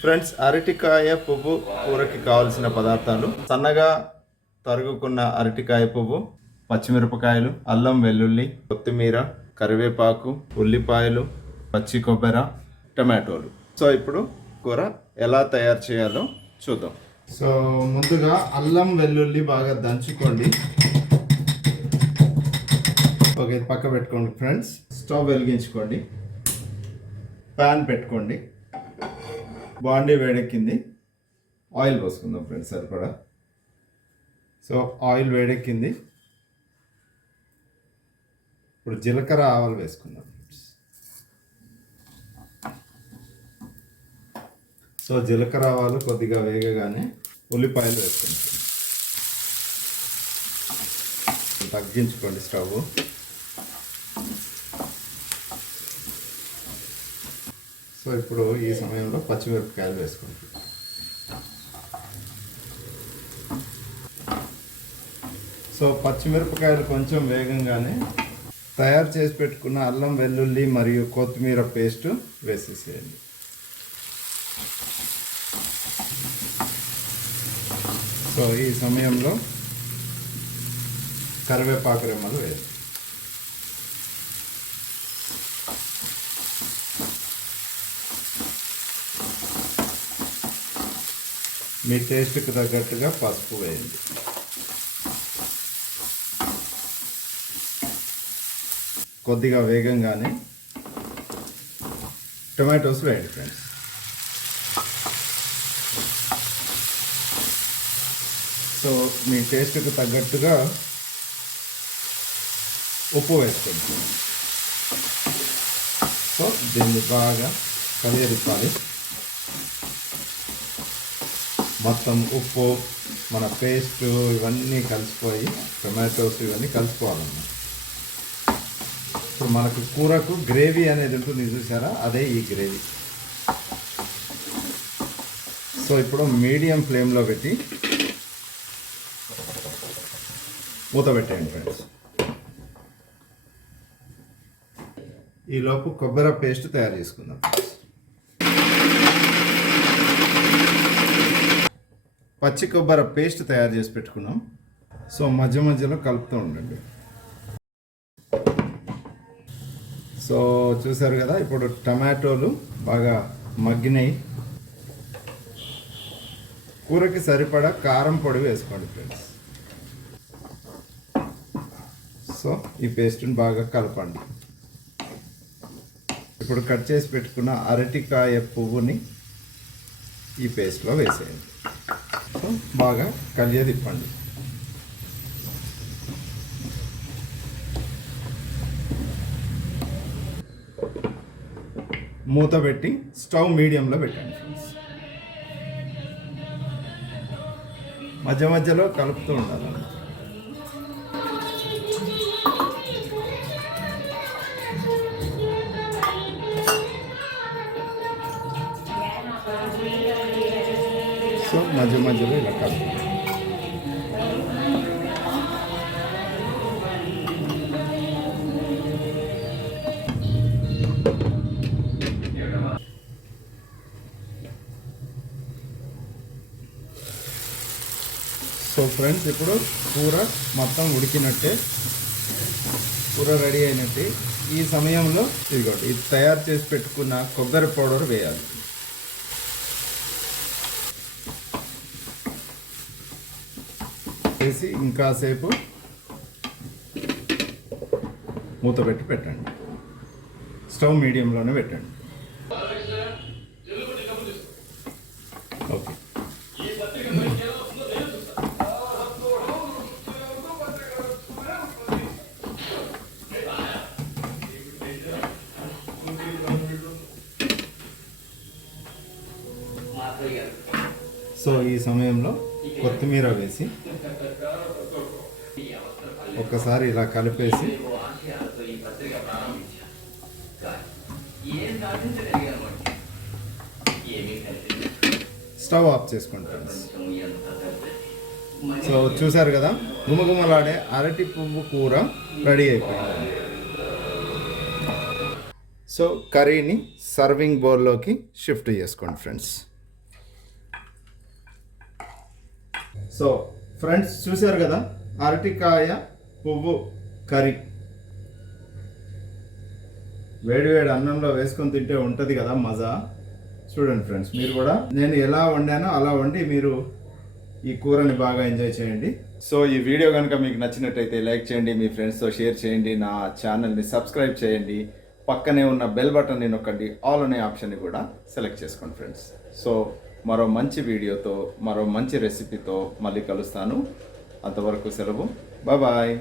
Friends, అరటికాయ పువ్వు కూరకి కావలసిన పదార్థాలు: సన్నగా తరుగుకున్న అరటికాయ పువ్వు, పచ్చిమిరపకాయలు, అల్లం వెల్లుల్లి, కొత్తిమీర, కరివేపాకు, ఉల్లిపాయలు, పచ్చి కొబ్బరి, టమాటోలు. సో ఇప్పుడు కూర ఎలా తయారు చేయాలో చూద్దాం. సో ముందుగా అల్లం వెల్లుల్లి బాగా దంచుకోండి. ఓకే, పక్క పెట్టుకోండి ఫ్రెండ్స్. స్టవ్ వెలిగించుకోండి, ప్యాన్ పెట్టుకోండి. బాండీ వేడెక్కింది, ఆయిల్ పోసుకుందాం ఫ్రెండ్స్ సరిపడా. సో ఆయిల్ వేడెక్కింది, ఇప్పుడు జీలకర్ర ఆవాలు వేసుకుందాం ఫ్రెండ్స్. సో జీలకర్ర ఆవాలు కొద్దిగా వేగగానే ఉల్లిపాయలు వేసుకుందాం. తగ్గించుకోండి స్టవ్. సో ఇప్పుడు ఈ సమయంలో పచ్చిమిరపకాయలు వేసుకోండి. సో పచ్చిమిరపకాయలు కొంచెం వేగంగానే తయారు చేసి పెట్టుకున్న అల్లం వెల్లుల్లి మరియు కొత్తిమీర పేస్ట్ వేసేసేయండి. సో ఈ సమయంలో కరివేపాకు రెమ్మలు వేయండి. మీ టేస్ట్కి తగ్గట్టుగా పసుపు వేయండి. కొద్దిగా వేగంగానే టొమాటోస్ వేయండి ఫ్రెండ్స్. సో మీ టేస్ట్కి తగ్గట్టుగా ఉప్పు వేసుకోండి. సో దీన్ని బాగా కలియరిప్పాలి. మొత్తం ఉప్పు, మన పేస్ట్ ఇవన్నీ కలిసిపోయి టొమాటోస్ ఇవన్నీ కలిసిపోవాలన్నమాట. ఇప్పుడు మనకు కూరకు గ్రేవీ అనేది ఉంటుంది, చూసారా, అదే ఈ గ్రేవీ. సో ఇప్పుడు మీడియం ఫ్లేమ్లో పెట్టి మూత పెట్టేయండి ఫ్రెండ్స్. ఈలోపు కొబ్బరి పేస్ట్ తయారు చేసుకుందాం. పచ్చి కొబ్బరి పేస్ట్ తయారు చేసి పెట్టుకున్నాం. సో మధ్య మధ్యలో కలుపుతూ ఉండండి. సో చూసారు కదా, ఇప్పుడు టమాటోలు బాగా మగ్గినాయి. కూరకి సరిపడా కారం పొడి వేసుకోండి ఫ్రెండ్స్. సో ఈ పేస్ట్ని బాగా కలపండి. ఇప్పుడు కట్ చేసి పెట్టుకున్న అరటికాయ పువ్వుని ఈ పేస్ట్లో వేసేయండి. సో బాగా కలియ తిప్పండి. మూత పెట్టి స్టవ్ మీడియంలో పెట్టండి ఫ్రెండ్స్. మధ్య మధ్యలో కలుపుతూ ఉండాలి. సో మధ్య మధ్యలో ఇలా కలుపు. సో ఫ్రెండ్స్, ఇప్పుడు కూర మొత్తం ఉడికినట్టే, కూర రెడీ అయినట్టే. ఈ సమయంలో ఇదిగోండి, ఇది తయారు చేసి పెట్టుకున్న కొబ్బరి పౌడర్ వేయాలి. వేసి ఇంకాసేపు మూత పెట్టి పెట్టండి. స్టవ్ మీడియంలోనే పెట్టండి. ఓకే, సో ఈ సమయంలో కొత్తిమీర వేసి ఒక్కసారి ఇలా కలిపేసి స్టవ్ ఆఫ్ చేసుకోండి ఫ్రెండ్స్. సో చూసారు కదా, గుమగుమలాడే అరటి పువ్వు కూర రెడీ అయిపోయింది. సో కర్రీని సర్వింగ్ బౌల్లోకి షిఫ్ట్ చేసుకోండి ఫ్రెండ్స్. సో ఫ్రెండ్స్ చూశారు కదా, అరటికాయ పువ్వు కర్రీ వేడి వేడి అన్నంలో వేసుకొని తింటే ఉంటుంది కదా మజా. చూడండి ఫ్రెండ్స్, మీరు కూడా నేను ఎలా వండానో అలా వండి మీరు ఈ కూరని బాగా ఎంజాయ్ చేయండి. సో ఈ వీడియో కనుక మీకు నచ్చినట్టయితే లైక్ చేయండి, మీ ఫ్రెండ్స్తో షేర్ చేయండి, నా ఛానల్ని సబ్స్క్రైబ్ చేయండి, పక్కనే ఉన్న బెల్ బటన్ని నొక్కండి, ఆల్ అనే ఆప్షన్ని కూడా సెలెక్ట్ చేసుకోండి ఫ్రెండ్స్. సో మరో మంచి వీడియోతో మరో మంచి రెసిపీతో మళ్ళీ కలుస్తాను. అంతవరకు సెలవు, బాయ్.